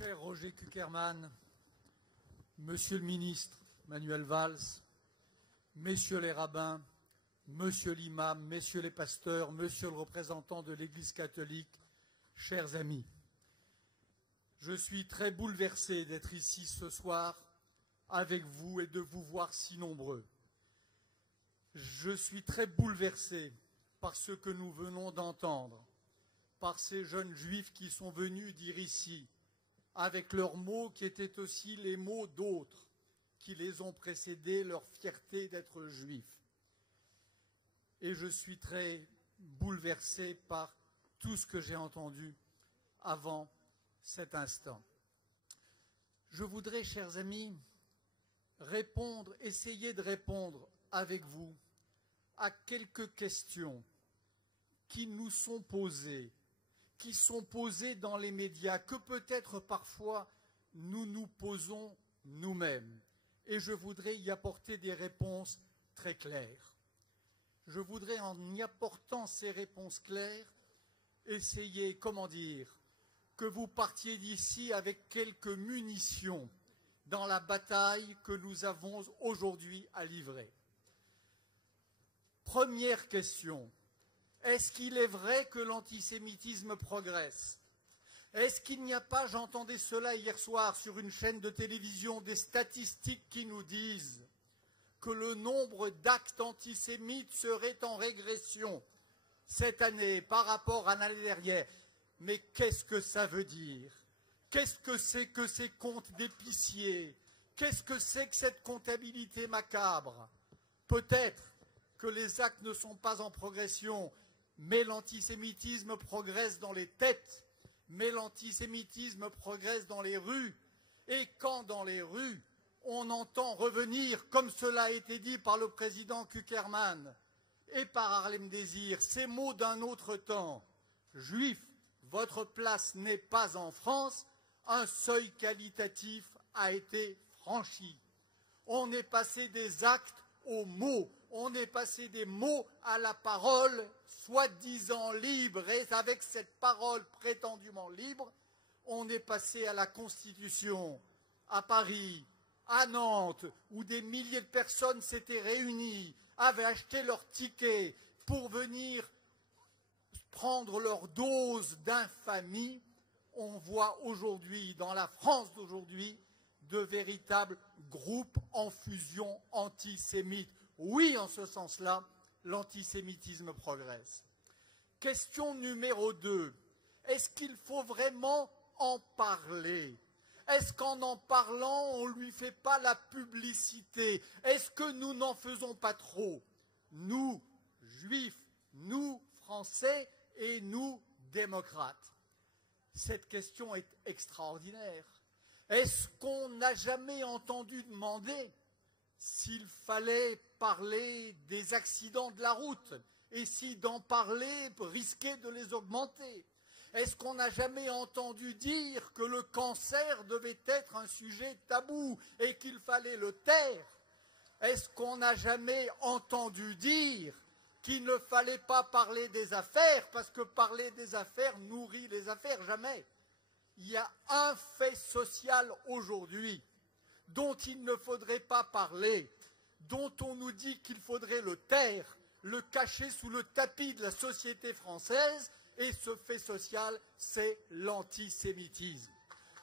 Cher Roger Kuckerman, Monsieur le ministre Manuel Valls, Messieurs les rabbins, Monsieur l'imam, Messieurs les pasteurs, Monsieur le représentant de l'Église catholique, chers amis, je suis très bouleversé d'être ici ce soir avec vous et de vous voir si nombreux. Je suis très bouleversé par ce que nous venons d'entendre, par ces jeunes juifs qui sont venus dire ici, avec leurs mots qui étaient aussi les mots d'autres qui les ont précédés, leur fierté d'être juifs. Et je suis très bouleversé par tout ce que j'ai entendu avant cet instant. Je voudrais, chers amis, essayer de répondre avec vous à quelques questions qui nous sont posées, qui sont posées dans les médias, que peut-être parfois nous nous posons nous-mêmes. Et je voudrais y apporter des réponses très claires. Je voudrais, en y apportant ces réponses claires, essayer, que vous partiez d'ici avec quelques munitions dans la bataille que nous avons aujourd'hui à livrer. Première question. Est-ce qu'il est vrai que l'antisémitisme progresse? Est-ce qu'il n'y a pas, j'entendais cela hier soir sur une chaîne de télévision, des statistiques qui nous disent que le nombre d'actes antisémites serait en régression cette année par rapport à l'année dernière? Mais qu'est-ce que ça veut dire? Qu'est-ce que c'est que ces comptes d'épiciers? Qu'est-ce que c'est que cette comptabilité macabre? Peut-être que les actes ne sont pas en progression, mais l'antisémitisme progresse dans les têtes, mais l'antisémitisme progresse dans les rues. Et quand dans les rues, on entend revenir, comme cela a été dit par le président Kuckerman et par Harlem Désir, ces mots d'un autre temps: Juifs, votre place n'est pas en France, un seuil qualitatif a été franchi. On est passé des actes aux mots, on est passé des mots à la parole, soi-disant libre, et avec cette parole prétendument libre, on est passé à la Constitution, à Paris, à Nantes, où des milliers de personnes s'étaient réunies, avaient acheté leur ticket pour venir prendre leur dose d'infamie. On voit aujourd'hui, dans la France d'aujourd'hui, de véritables groupes en fusion antisémites. Oui, en ce sens-là, l'antisémitisme progresse. Question numéro 2. Est-ce qu'il faut vraiment en parler? Est-ce qu'en en parlant, on ne lui fait pas la publicité? Est-ce que nous n'en faisons pas trop? Nous, juifs, nous, français et nous, démocrates. Cette question est extraordinaire. Est-ce qu'on n'a jamais entendu demander s'il fallait parler des accidents de la route et si d'en parler risquait de les augmenter? Est-ce qu'on n'a jamais entendu dire que le cancer devait être un sujet tabou et qu'il fallait le taire? Est-ce qu'on n'a jamais entendu dire qu'il ne fallait pas parler des affaires parce que parler des affaires nourrit les affaires? Jamais. Il y a un fait social aujourd'hui dont il ne faudrait pas parler, dont on nous dit qu'il faudrait le taire, le cacher sous le tapis de la société française, et ce fait social, c'est l'antisémitisme.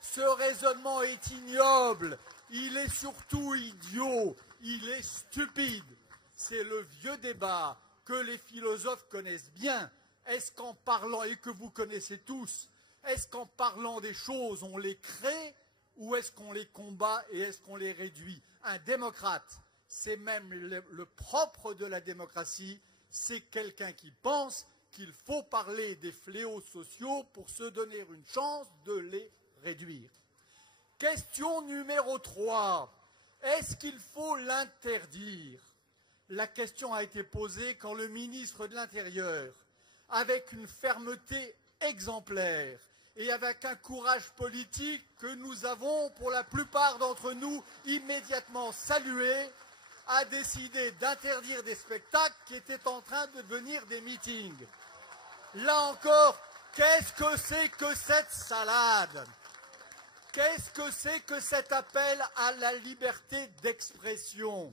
Ce raisonnement est ignoble, il est surtout idiot, il est stupide. C'est le vieux débat que les philosophes connaissent bien. Est-ce qu'en parlant, et que vous connaissez tous, est-ce qu'en parlant des choses, on les crée ou est-ce qu'on les combat et est-ce qu'on les réduit? Un démocrate, c'est même le propre de la démocratie, c'est quelqu'un qui pense qu'il faut parler des fléaux sociaux pour se donner une chance de les réduire. Question numéro 3. Est-ce qu'il faut l'interdire? La question a été posée quand le ministre de l'Intérieur, avec une fermeté exemplaire et avec un courage politique que nous avons, pour la plupart d'entre nous, immédiatement salué, a décidé d'interdire des spectacles qui étaient en train de devenir des meetings. Là encore, qu'est-ce que c'est que cette salade? Qu'est-ce que c'est que cet appel à la liberté d'expression?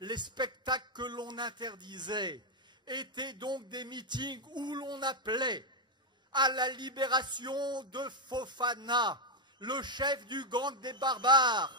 Les spectacles que l'on interdisait étaient donc des meetings où l'on appelait à la libération de Fofana, le chef du gang des barbares,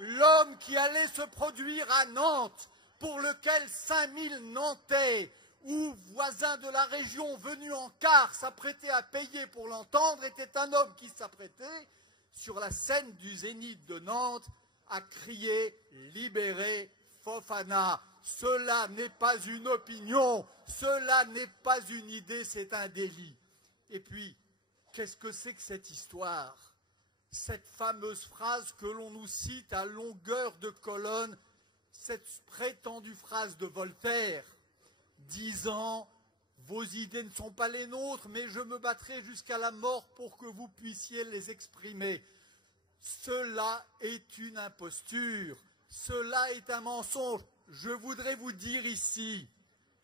l'homme qui allait se produire à Nantes, pour lequel 5000 Nantais ou voisins de la région venus en car s'apprêtaient à payer pour l'entendre, était un homme qui s'apprêtait, sur la scène du Zénith de Nantes, à crier « Libérez Fofana ». Cela n'est pas une opinion, cela n'est pas une idée, c'est un délit. Et puis, qu'est-ce que c'est que cette histoire? Cette fameuse phrase que l'on nous cite à longueur de colonne, cette prétendue phrase de Voltaire, disant « Vos idées ne sont pas les nôtres, mais je me battrai jusqu'à la mort pour que vous puissiez les exprimer. » Cela est une imposture, cela est un mensonge. Je voudrais vous dire ici,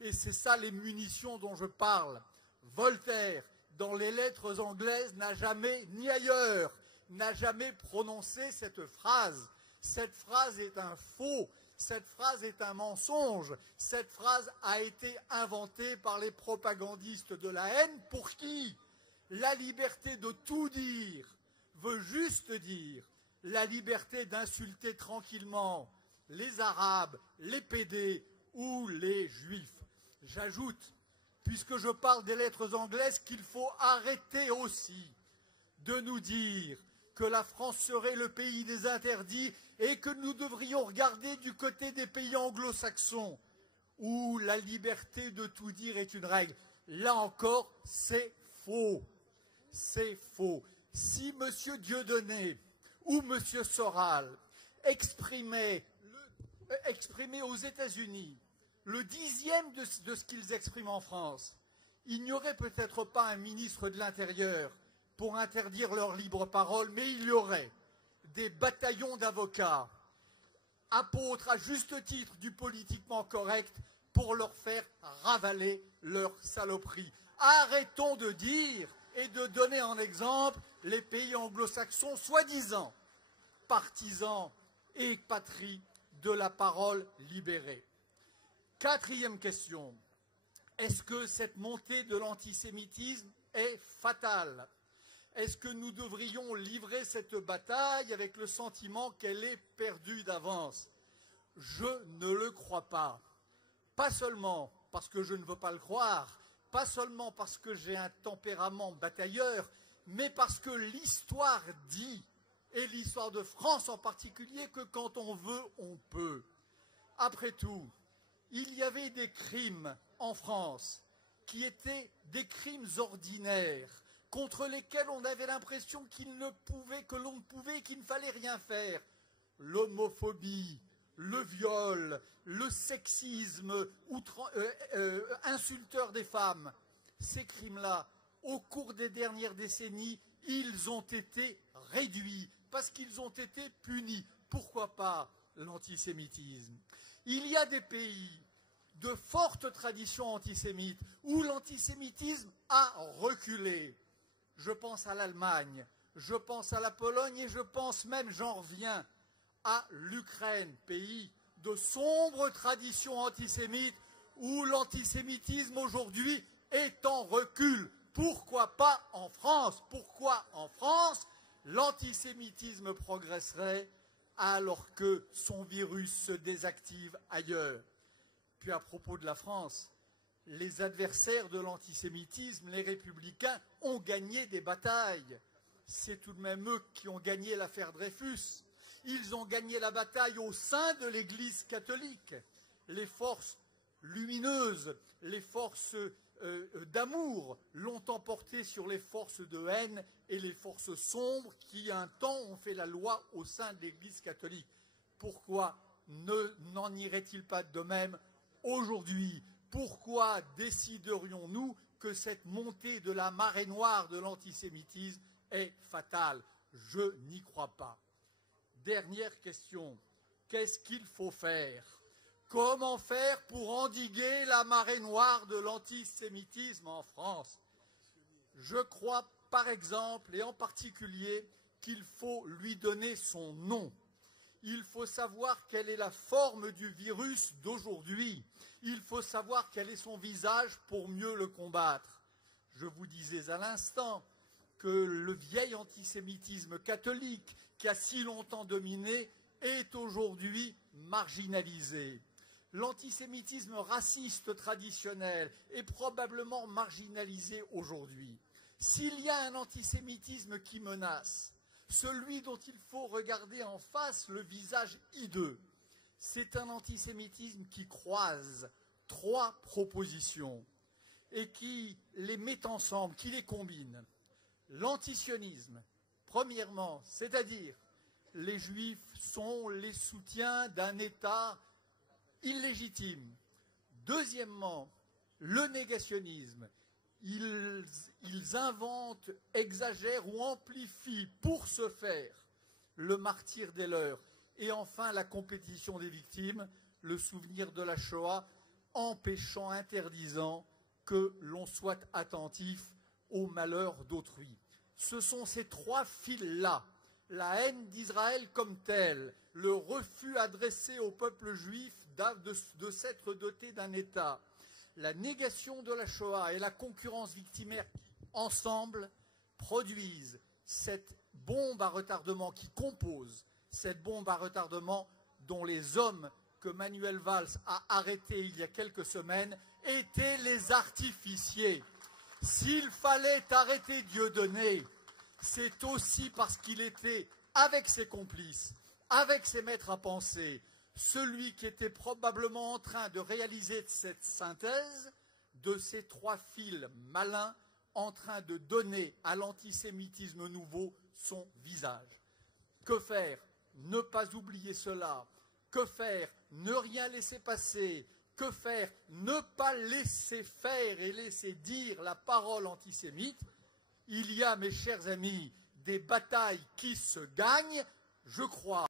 et c'est ça les munitions dont je parle, Voltaire, dans les lettres anglaises, n'a jamais, ni ailleurs, n'a jamais prononcé cette phrase. Cette phrase est un faux, cette phrase est un mensonge, cette phrase a été inventée par les propagandistes de la haine pour qui la liberté de tout dire veut juste dire la liberté d'insulter tranquillement les Arabes, les pédés ou les Juifs. J'ajoute, puisque je parle des lettres anglaises, qu'il faut arrêter aussi de nous dire que la France serait le pays des interdits et que nous devrions regarder du côté des pays anglo-saxons où la liberté de tout dire est une règle. Là encore, c'est faux. C'est faux. Si M. Dieudonné ou M. Soral exprimaient aux États-Unis le 10e de ce qu'ils expriment en France, il n'y aurait peut-être pas un ministre de l'Intérieur pour interdire leur libre parole, mais il y aurait des bataillons d'avocats, apôtres à juste titre du politiquement correct, pour leur faire ravaler leur saloperie. Arrêtons de dire et de donner en exemple les pays anglo-saxons soi-disant partisans et patrie de la parole libérée. Quatrième question. Est-ce que cette montée de l'antisémitisme est fatale? Est-ce que nous devrions livrer cette bataille avec le sentiment qu'elle est perdue d'avance? Je ne le crois pas. Pas seulement parce que je ne veux pas le croire, pas seulement parce que j'ai un tempérament batailleur, mais parce que l'histoire dit, et l'histoire de France en particulier, que quand on veut, on peut. Après tout, il y avait des crimes en France qui étaient des crimes ordinaires, contre lesquels on avait l'impression que l'on ne pouvait, qu'il ne fallait rien faire. L'homophobie, le viol, le sexisme insulteur des femmes. Ces crimes-là, au cours des dernières décennies, ils ont été réduits parce qu'ils ont été punis. Pourquoi pas l'antisémitisme? Il y a des pays de fortes traditions antisémites où l'antisémitisme a reculé. Je pense à l'Allemagne, je pense à la Pologne et je pense même, j'en reviens, à l'Ukraine, pays de sombres traditions antisémites où l'antisémitisme aujourd'hui est en recul. Pourquoi pas en France? Pourquoi en France l'antisémitisme progresserait alors que son virus se désactive ailleurs? Puis à propos de la France, les adversaires de l'antisémitisme, les républicains, ont gagné des batailles. C'est tout de même eux qui ont gagné l'affaire Dreyfus. Ils ont gagné la bataille au sein de l'Église catholique. Les forces lumineuses, les forces d'amour l'ont emporté sur les forces de haine et les forces sombres qui, un temps, ont fait la loi au sein de l'Église catholique. Pourquoi n'en irait-il pas de même aujourd'hui? Pourquoi déciderions-nous que cette montée de la marée noire de l'antisémitisme est fatale? Je n'y crois pas. Dernière question. Qu'est-ce qu'il faut faire? Comment faire pour endiguer la marée noire de l'antisémitisme en France? Je crois, par exemple, et en particulier, qu'il faut lui donner son nom. Il faut savoir quelle est la forme du virus d'aujourd'hui. Il faut savoir quel est son visage pour mieux le combattre. Je vous disais à l'instant que le vieil antisémitisme catholique, qui a si longtemps dominé, est aujourd'hui marginalisé. L'antisémitisme raciste traditionnel est probablement marginalisé aujourd'hui. S'il y a un antisémitisme qui menace, celui dont il faut regarder en face le visage hideux, c'est un antisémitisme qui croise trois propositions et qui les met ensemble, qui les combine. L'antisionisme, premièrement, c'est-à-dire les Juifs sont les soutiens d'un État illégitime. Deuxièmement, le négationnisme. Ils inventent, exagèrent ou amplifient pour ce faire le martyre des leurs. Et enfin, la compétition des victimes, le souvenir de la Shoah, empêchant, interdisant que l'on soit attentif au malheur d'autrui. Ce sont ces trois fils-là, la haine d'Israël comme telle, le refus adressé au peuple juif de s'être doté d'un État, la négation de la Shoah et la concurrence victimaire qui, ensemble, produisent cette bombe à retardement, qui compose cette bombe à retardement dont les hommes que Manuel Valls a arrêtés il y a quelques semaines étaient les artificiers. S'il fallait arrêter Dieudonné, c'est aussi parce qu'il était, avec ses complices, avec ses maîtres à penser, celui qui était probablement en train de réaliser cette synthèse de ces trois fils malins en train de donner à l'antisémitisme nouveau son visage. Que faire? Ne pas oublier cela. Que faire? Ne rien laisser passer. Que faire? Ne pas laisser faire et laisser dire la parole antisémite. Il y a, mes chers amis, des batailles qui se gagnent, je crois.